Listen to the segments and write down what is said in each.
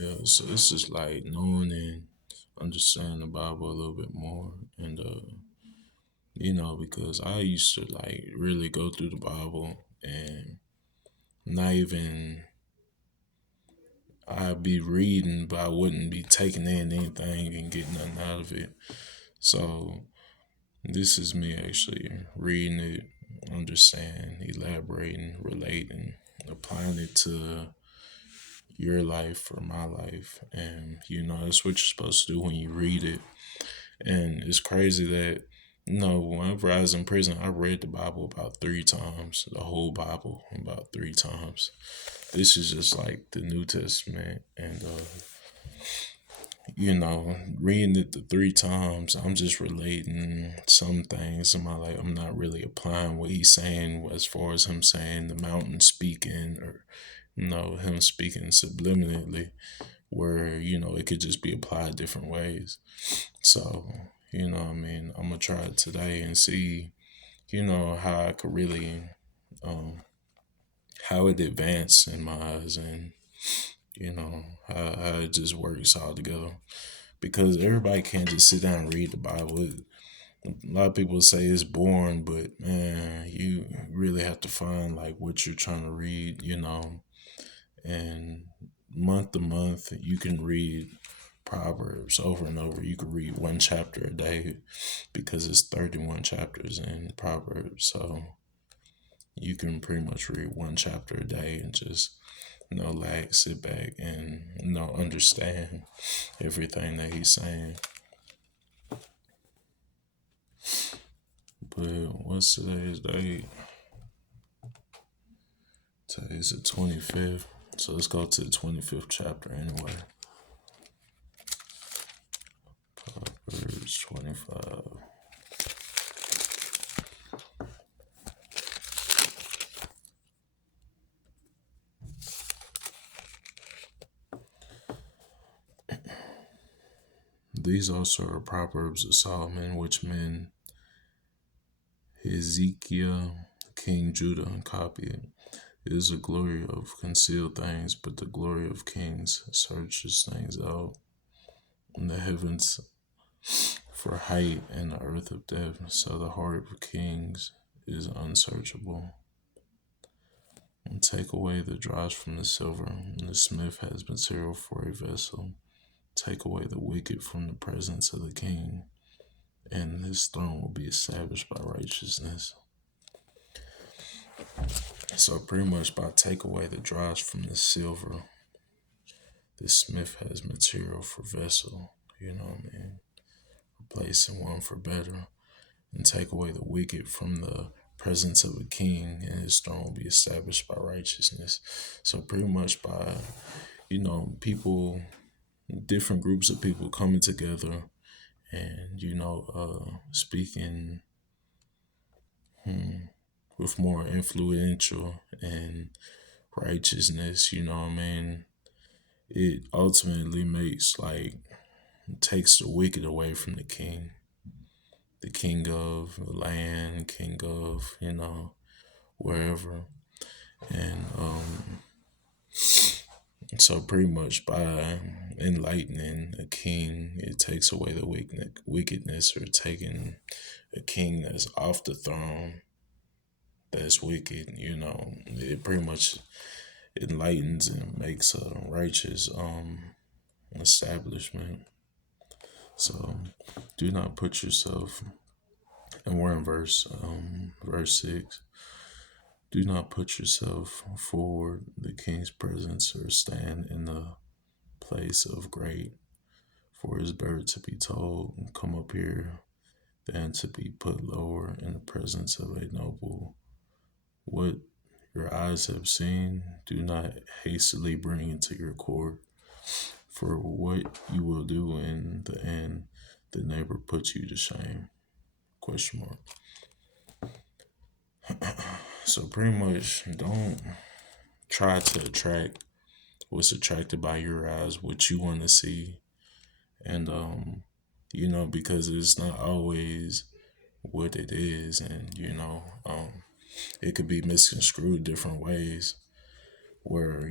Yeah, so it's just like knowing and understanding the Bible a little bit more, and because I used to like really go through the Bible and not even I'd be reading, but I wouldn't be taking in anything and getting nothing out of it. So this is me actually reading it, understand, elaborating, relating, applying it to your life or my life. And that's what you're supposed to do when you read it. And it's crazy that, whenever I was in prison, I read the Bible about 3 times, the whole Bible about 3 times. This is just like the New Testament. And, reading it the 3 times, I'm just relating some things in my life. I'm not really applying what he's saying as far as him saying the mountain speaking or, him speaking subliminally, where, it could just be applied different ways. So, I'm gonna try it today and see, how I could really, um, how it advanced in my eyes, and how it just works all together. Because everybody can't just sit down and read the Bible. A lot of people say it's boring, but man, you really have to find like what you're trying to read, and month to month you can read Proverbs over and over. You can read one chapter a day because it's 31 chapters in Proverbs. So you can pretty much read one chapter a day and just, like sit back and, understand everything that he's saying. But what's today's date? Today's the 25th. So let's go to the 25th chapter anyway. Proverbs 25. These also are Proverbs of Solomon, which men Hezekiah, King Judah, copied. It is the glory of concealed things, but the glory of kings searches things out. In the heavens for height and the earth of depth, so the heart of kings is unsearchable. And take away the dross from the silver, and the smith has material for a vessel. Take away the wicked from the presence of the king, and his throne will be established by righteousness. So pretty much by take away the dross from the silver, the smith has material for vessel, replacing one for better, and take away the wicked from the presence of a king, and his throne will be established by righteousness. So pretty much by, people, different groups of people coming together and, speaking with more influential and righteousness, it ultimately takes the wicked away from the king of the land, king of, wherever. And so pretty much by enlightening a king, it takes away the wickedness, or taking a king that's off the throne that's wicked, it pretty much enlightens and makes a righteous establishment. So do not put yourself, and we're in verse 6. Do not put yourself forward the king's presence, or stand in the place of great, for it is better to be told, come up here, than to be put lower in the presence of a noble. What your eyes have seen, do not hastily bring into your court, for what you will do in the end, the neighbor puts you to shame. Question mark. So pretty much, don't try to attract what's attracted by your eyes, what you want to see, and because it's not always what it is, and it could be misconstrued different ways, where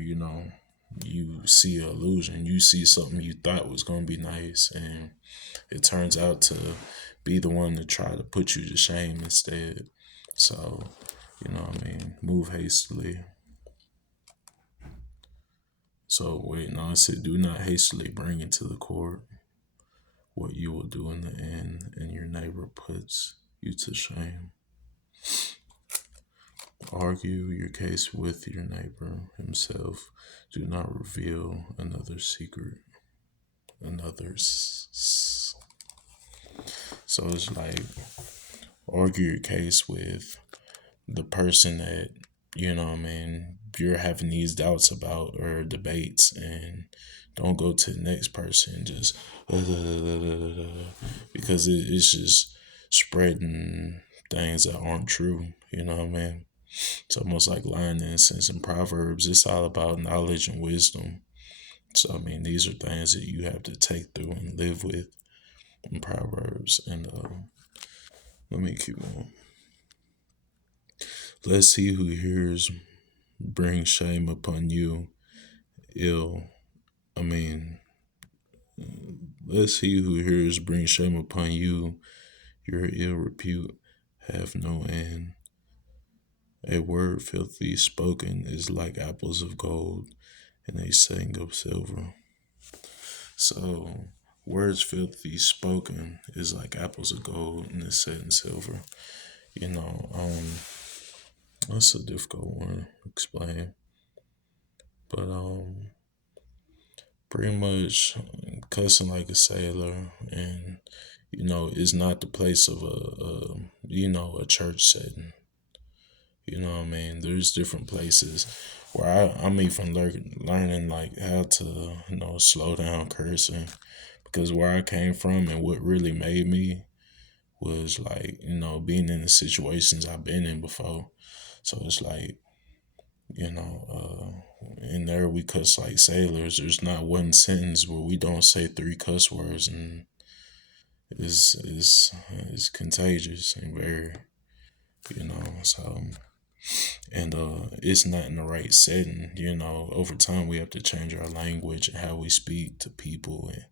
you see an illusion. You see something you thought was gonna be nice, and it turns out to be the one to try to put you to shame instead. So, move hastily. So wait, no, it said, do not hastily bring into the court what you will do in the end, and your neighbor puts you to shame. Argue your case with your neighbor himself. Do not reveal another's secret. Another's. So it's like argue your case with the person that, you're having these doubts about or debates, and don't go to the next person just because it's just spreading things that aren't true. You know what I mean? It's almost like lying in sense in Proverbs. It's all about knowledge and wisdom. So these are things that you have to take through and live with in Proverbs. And let me keep on. Lest he who hears bring shame upon you, ill. Lest he who hears bring shame upon you, your ill repute have no end. A word filthy spoken is like apples of gold in a setting of silver. So, words filthy spoken is like apples of gold in a setting silver. That's a difficult one to explain. But pretty much cussing like a sailor, and is not the place of a church setting. There's different places where I'm even learning like how to slow down cursing, because where I came from and what really made me was like being in the situations I've been in before. So it's like in there we cuss like sailors. There's not one sentence where we don't say 3 cuss words, and it's contagious and very so. And it's not in the right setting. Over time we have to change our language and how we speak to people and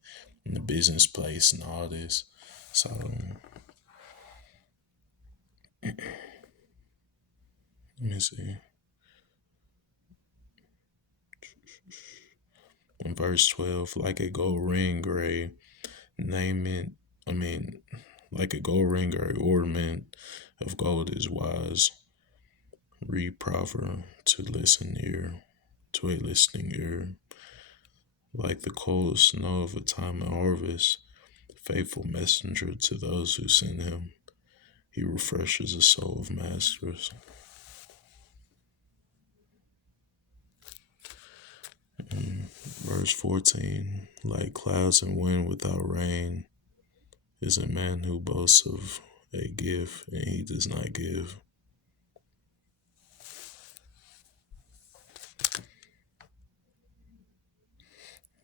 in the business place and all this. So let me see. In verse 12, like a gold ring or a like a gold ring or a ornament of gold is wise. Read proverb to a listening ear. Like the cold snow of a time of harvest, faithful messenger to those who send him. He refreshes the soul of masters. Verse 14, like clouds and wind without rain is a man who boasts of a gift and he does not give.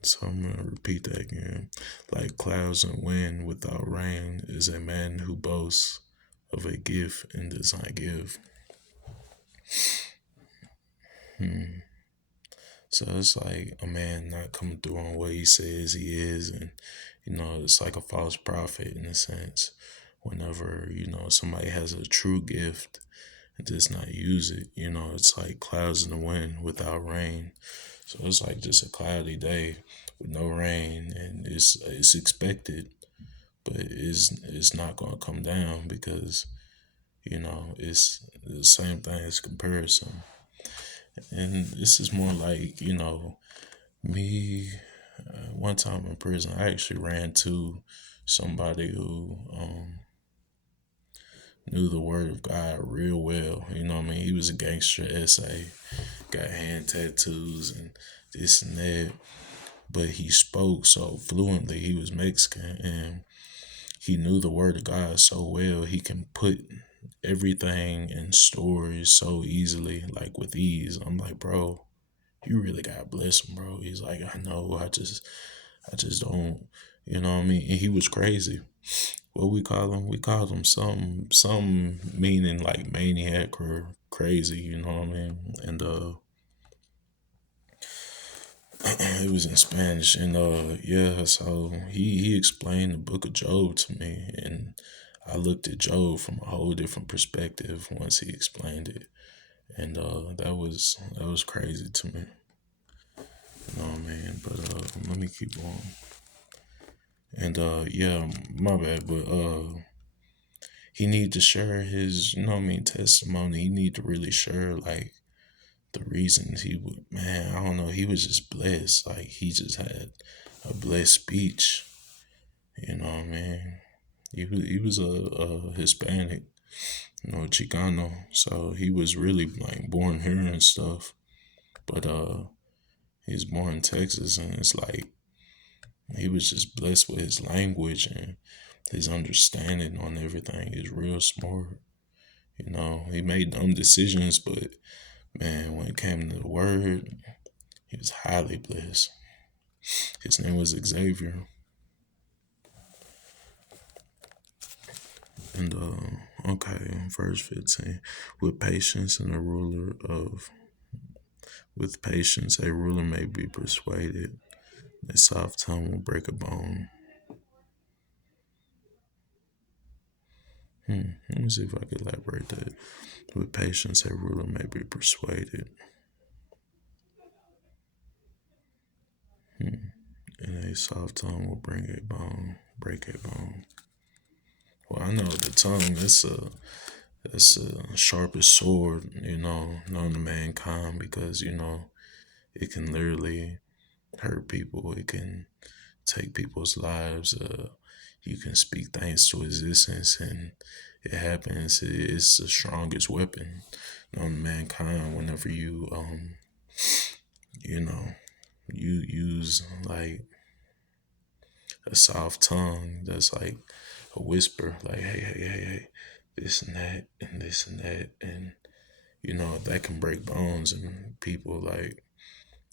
So I'm going to repeat that again. Like clouds and wind without rain is a man who boasts of a gift and does not give. So it's like a man not coming through on what he says he is, and it's like a false prophet in a sense. Whenever somebody has a true gift and does not use it, it's like clouds in the wind without rain. So it's like just a cloudy day with no rain, and it's expected, but it's not gonna come down because it's the same thing as comparison. And this is more like me. One time in prison, I actually ran to somebody who knew the word of God real well. He was a gangster SA, got hand tattoos and this and that, but he spoke so fluently. He was Mexican, and he knew the word of God so well. He can put everything in stories so easily, like with ease. I'm like, bro, you really gotta bless him, bro. He's like, I know, I just don't, And he was crazy. What we call him? We called him some meaning like maniac or crazy, And it was in Spanish, and yeah, so he explained the Book of Job to me, and I looked at Job from a whole different perspective once he explained it, and that was crazy to me. You know what I mean? But let me keep going. And yeah, my bad, but he need to share his, you know what I mean, testimony. He need to really share like the reasons he would, man, I don't know, he was just blessed. Like he just had a blessed speech. You know what I mean? He was a Hispanic, Chicano. So he was really like born here and stuff. But he's born in Texas, and it's like he was just blessed with his language and his understanding on everything. He's real smart. He made dumb decisions, but man, when it came to the word, he was highly blessed. His name was Xavier. And okay, verse 15. With patience and a ruler of with patience a ruler may be persuaded. A soft tongue will break a bone. Let me see if I can elaborate that. With patience a ruler may be persuaded. And a soft tongue will break a bone. Well, I know the tongue, it's a sharpest sword, known to mankind because, it can literally hurt people. It can take people's lives. You can speak things to existence, and it happens. It's the strongest weapon known to mankind. Whenever you know, you use like a soft tongue that's like a whisper, like hey, hey, hey, hey, this and that, and this and that, and that can break bones and people like.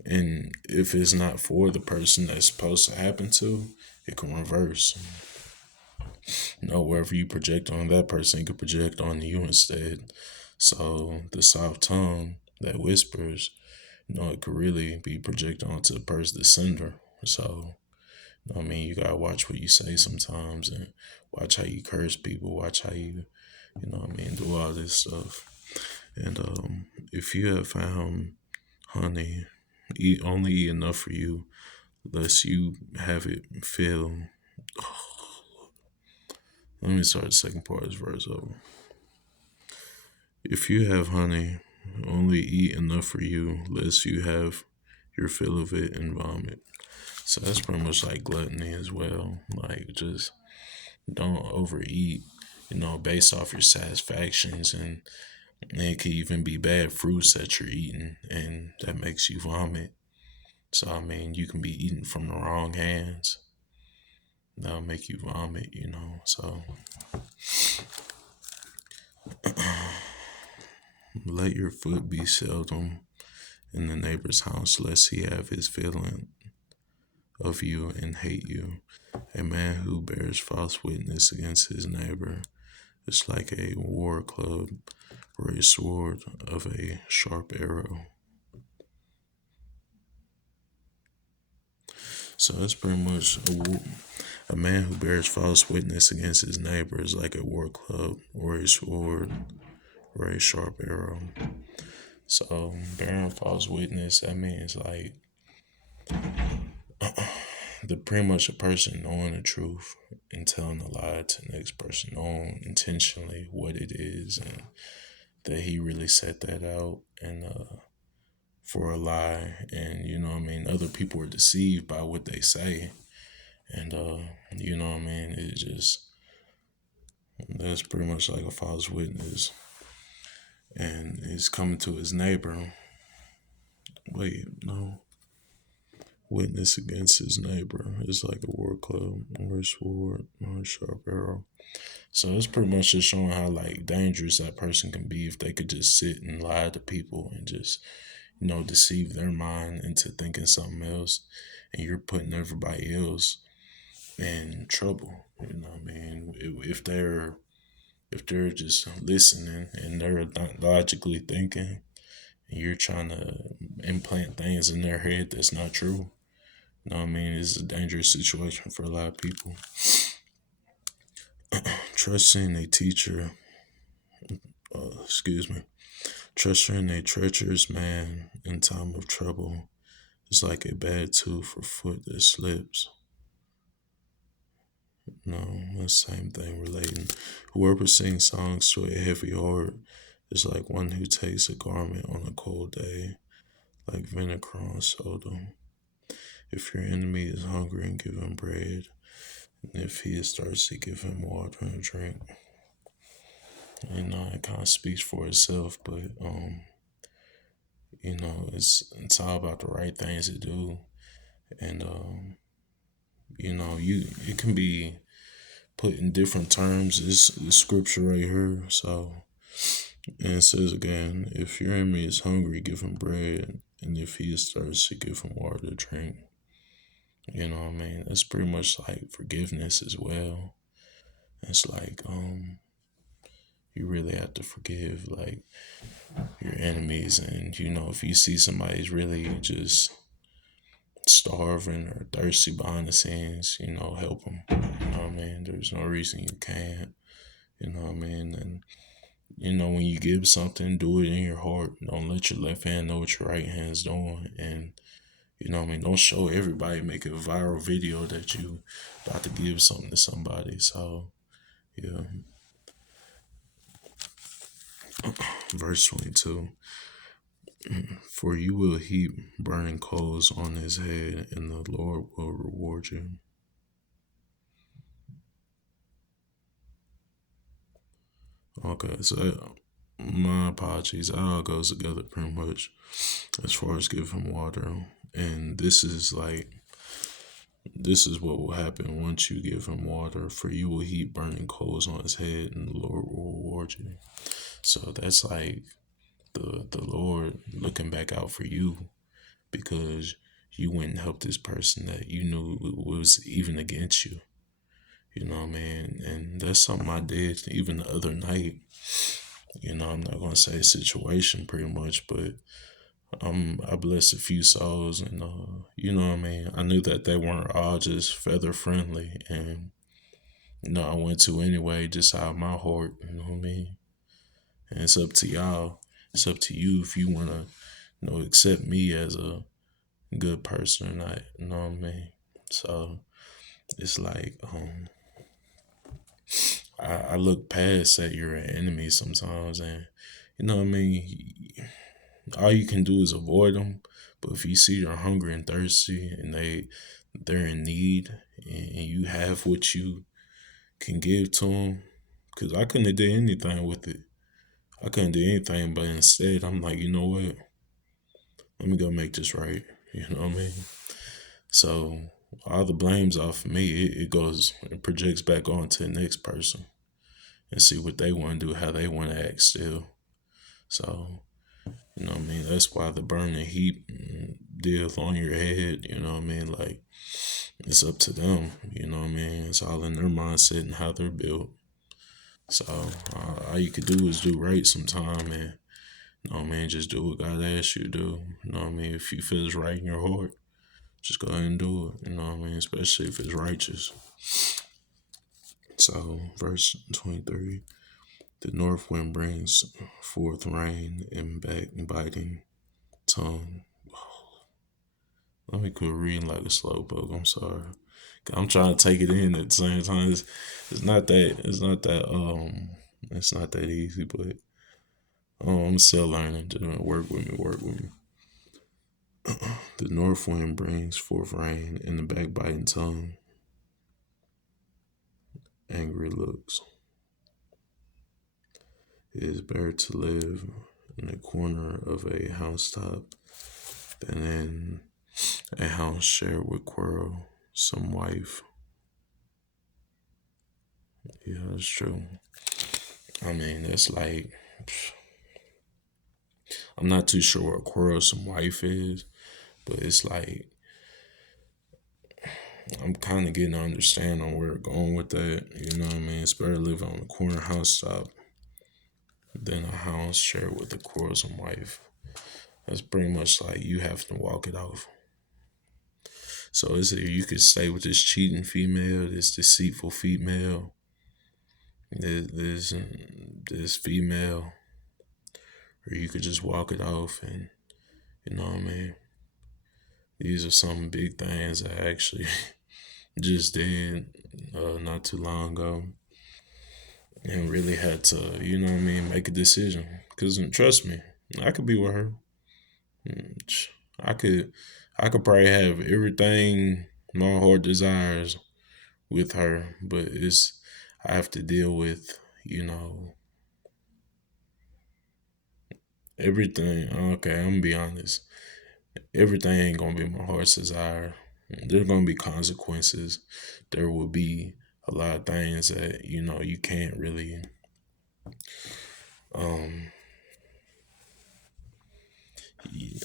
And if it's not for the person that's supposed to happen to, it can reverse. Wherever you project on that person, you can project on you instead. So the soft tongue that whispers, it could really be projected onto the person, the sender. So, you gotta watch what you say sometimes, and watch how you curse people, watch how you do all this stuff. And if you have found honey, only eat enough for you, lest you have it fill. Let me start the second part of this verse over. If you have honey, only eat enough for you, lest you have your fill of it and vomit. So that's pretty much like gluttony as well. Like just don't overeat, based off your satisfactions, and it could even be bad fruits that you're eating and that makes you vomit. So you can be eating from the wrong hands. That'll make you vomit. So let your foot be seldom in the neighbor's house, lest he have his feeling of you and hate you. A man who bears false witness against his neighbor is like a war club or a sword of a sharp arrow. So that's pretty much a man who bears false witness against his neighbor is like a war club or a sword or a sharp arrow. So bearing false witness, that means like the pretty much a person knowing the truth and telling a lie to the next person, knowing intentionally what it is and that he really set that out and for a lie, and other people are deceived by what they say, and it just that's pretty much like a false witness, and he's coming to his neighbor. Wait, no. Witness against his neighbor is like a war club or a sword or a sharp arrow. So it's pretty much just showing how like dangerous that person can be if they could just sit and lie to people and just deceive their mind into thinking something else, and you're putting everybody else in trouble. If they're just listening and they're not logically thinking, and you're trying to implant things in their head that's not true. You know what I mean? It's a dangerous situation for a lot of people. Trusting a teacher, excuse me, trusting a treacherous man in time of trouble is like a bad tooth for foot that slips. No, the same thing relating. Whoever sings songs to a heavy heart is like one who takes a garment on a cold day, like vinegar on soda. If your enemy is hungry, and give him bread, and if he is thirsty, give him water and drink. It kind of speaks for itself, but it's all about the right things to do, and you it can be put in different terms. This scripture right here, so and it says again, if your enemy is hungry, give him bread, and if he is thirsty, give him water to drink. You know what I mean? That's pretty much like forgiveness as well. It's like you really have to forgive like your enemies, and if you see somebody's really just starving or thirsty behind the scenes, help them. You know what I mean? There's no reason you can't. You know what I mean? And when you give something, do it in your heart. Don't let your left hand know what your right hand's doing. And you know what I mean? Don't show everybody, make a viral video that you about to give something to somebody. So yeah. Verse 22. For you will heap burning coals on his head, and the Lord will reward you. Okay, so my apologies. That all goes together pretty much as far as giving water. And this is what will happen once you give him water. For you will heap burning coals on his head, and the Lord will reward you. So that's like the Lord looking back out for you because you went and helped this person that you knew was even against you. You know what I mean? And that's something I did even the other night. I'm not gonna say situation pretty much, but I blessed a few souls, and you know what I mean. I knew that they weren't all just feather friendly, and I went to anyway, just out of my heart. You know what I mean? And it's up to y'all. It's up to you if you wanna, accept me as a good person or not. You know what I mean? So it's like I look past that you're an enemy sometimes, and you know what I mean. All you can do is avoid them. But if you see they're hungry and thirsty, and they're in need, and you have what you can give to them, because I couldn't have did anything with it. I couldn't do anything, but instead I'm like, you know what? Let me go make this right. You know what I mean? So all the blame's off of me. It projects back on to the next person and see what they want to do, how they want to act still. So, you know what I mean? That's why the burning heat deal on your head, you know what I mean? Like, it's up to them, you know what I mean? It's all in their mindset and how they're built. So, all you could do is do right sometime, and, you know what I mean? Just do what God asks you to do. You know what I mean? If you feel it's right in your heart, just go ahead and do it, you know what I mean? Especially if it's righteous. So, verse 23. The north wind brings forth rain and backbiting tongue. Let me quit reading like a slowpoke. I'm sorry. I'm trying to take it in at the same time. It's not that easy, but I'm still learning. Just work with me. The north wind brings forth rain and the backbiting tongue. Angry looks. It is better to live in a corner of a housetop than in a house shared with some wife. Yeah, that's true. I mean, that's like, I'm not too sure what quarrelsome wife is, but it's like, I'm kind of getting to understand on where we're going with that. You know what I mean? It's better to live on a corner housetop than a house shared with a quarrelsome wife. That's pretty much like you have to walk it off. So it's either you could stay with this cheating female, this deceitful female, this female, or you could just walk it off. And you know what I mean. These are some big things I actually just did not too long ago, and really had to, you know what I mean, make a decision. Cause trust me, I could be with her. I could, I could probably have everything my heart desires with her, but I have to deal with, you know, everything. Okay, I'm gonna be honest. Everything ain't gonna be my heart's desire. There's gonna be consequences. There will be a lot of things that you can't really um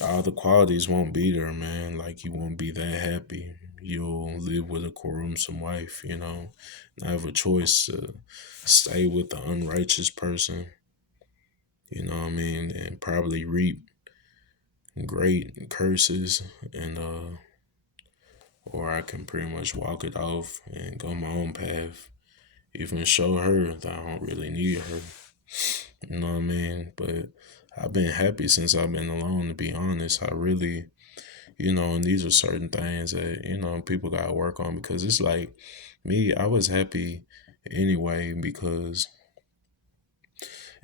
all the qualities won't be there, man. Like you won't be that happy. You'll live with a quarrelsome wife, not have a choice to stay with the unrighteous person, you know what I mean, and probably reap great curses and or I can pretty much walk it off and go my own path. Even show her that I don't really need her. You know what I mean? But I've been happy since I've been alone, to be honest. I really, and these are certain things that, people got to work on because it's like me, I was happy anyway because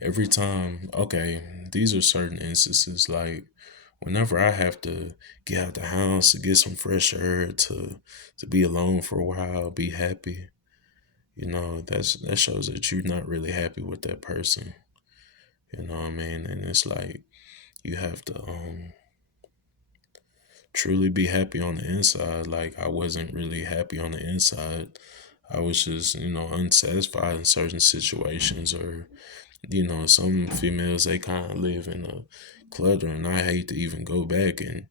every time, okay, these are certain instances like whenever I have to get out the house to get some fresh air, to be alone for a while, be happy, that shows that you're not really happy with that person. You know what I mean? And it's like you have to truly be happy on the inside. Like I wasn't really happy on the inside. I was just, unsatisfied in certain situations, or some females they kind of live in a clutter, and I hate to even go back and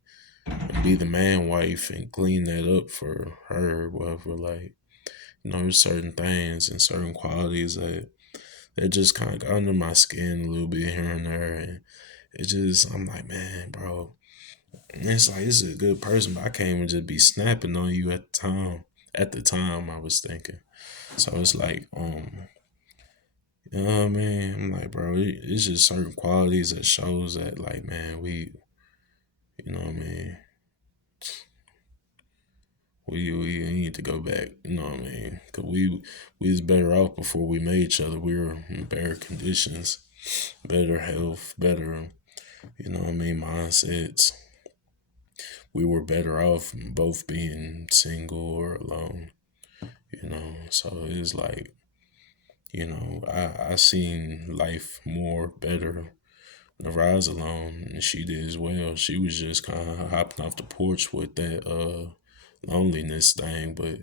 be the man wife and clean that up for her or whatever. Like, there's certain things and certain qualities that just kind of got under my skin a little bit here and there, and I'm like, man, bro, and it's like this is a good person, but I can't even just be snapping on you at the time. At the time, I was thinking, so it's like, you know what I mean? I'm like, bro, it's just certain qualities that shows that, like, man, you know what I mean? We need to go back, you know what I mean? Cause we was better off before we met each other. We were in better conditions, better health, better, what I mean, mindsets. We were better off both being single or alone, So it's like, I seen life more better whenever I was alone, and she did as well. She was just kind of hopping off the porch with that loneliness thing, but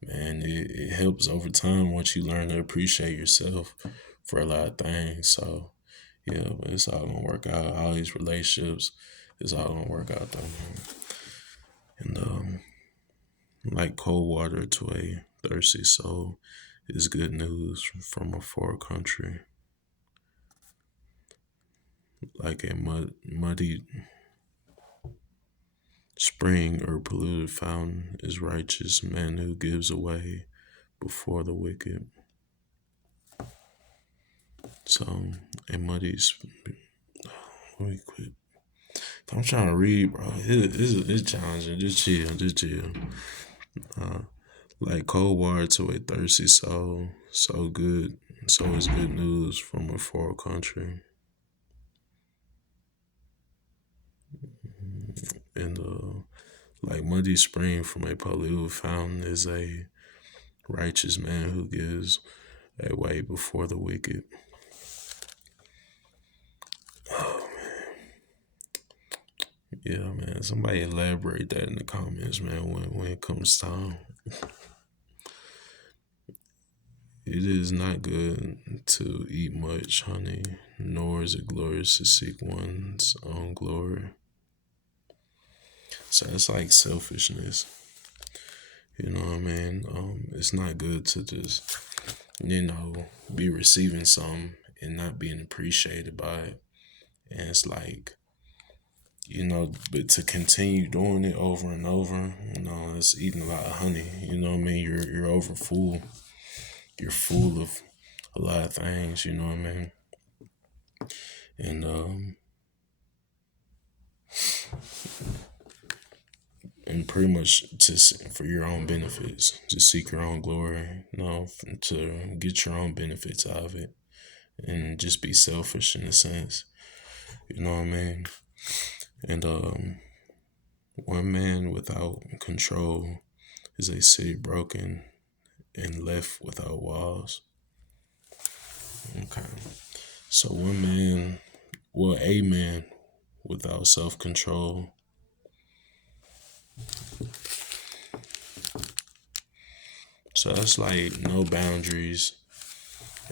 man, it helps over time once you learn to appreciate yourself for a lot of things. So yeah, but it's all gonna work out. All these relationships, it's all gonna work out though, man. And like cold water to a thirsty soul is good news from a far country. Like a muddy spring or polluted fountain is righteous man who gives away before the wicked. So a muddy. Let me quit. I'm trying to read, bro. It's challenging. Just chill. Just chill. Uh, like cold water to a thirsty soul. So good. So is good news from a far country. And like muddy spring from a polluted fountain is a righteous man who gives a way before the wicked. Oh man, yeah, man. Somebody elaborate that in the comments, man. When it comes time, it is not good to eat much honey, nor is it glorious to seek one's own glory. So it's like selfishness. You know what I mean? It's not good to just, be receiving some and not being appreciated by it. And it's like, but to continue doing it over and over, it's eating a lot of honey. You know what I mean? You're over full. You're full of a lot of things. You know what I mean? And pretty much just for your own benefits, to seek your own glory. To get your own benefits out of it, and just be selfish in a sense. You know what I mean? And one man without control is a city broken and left without walls. Okay. So a man without self control. So that's like no boundaries.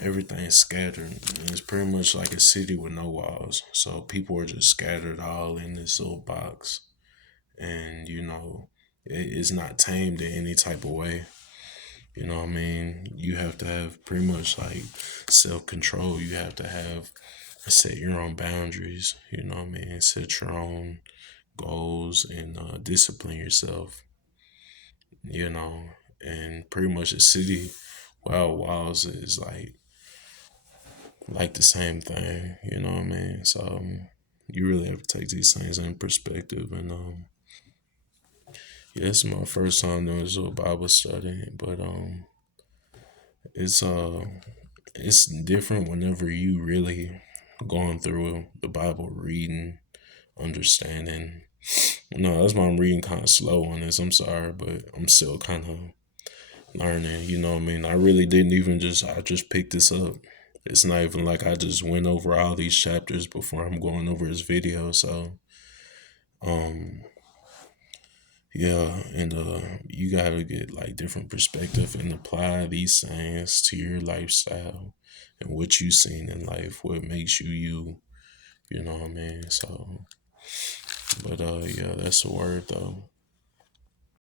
Everything's scattered. It's pretty much like a city with no walls. So people are just scattered all in this little box. And, it's not tamed in any type of way. You know what I mean? You have to have pretty much like self control. You have to set your own boundaries. You know what I mean? Set your own goals and discipline yourself. You know, and pretty much a city without walls is like the same thing. You know what I mean? So you really have to take these things in perspective. And yeah, this is my first time doing this little Bible study, but it's it's different whenever you really going through the Bible, reading, understanding. No, that's why I'm reading kind of slow on this. I'm sorry, but I'm still kind of learning. You know what I mean? I really didn't even I just picked this up. It's not even like I just went over all these chapters before I'm going over his video. So, um, yeah, and you gotta get like different perspective and apply these things to your lifestyle and what you seen in life, what makes you you. You know what I mean? So, but yeah, that's the word though.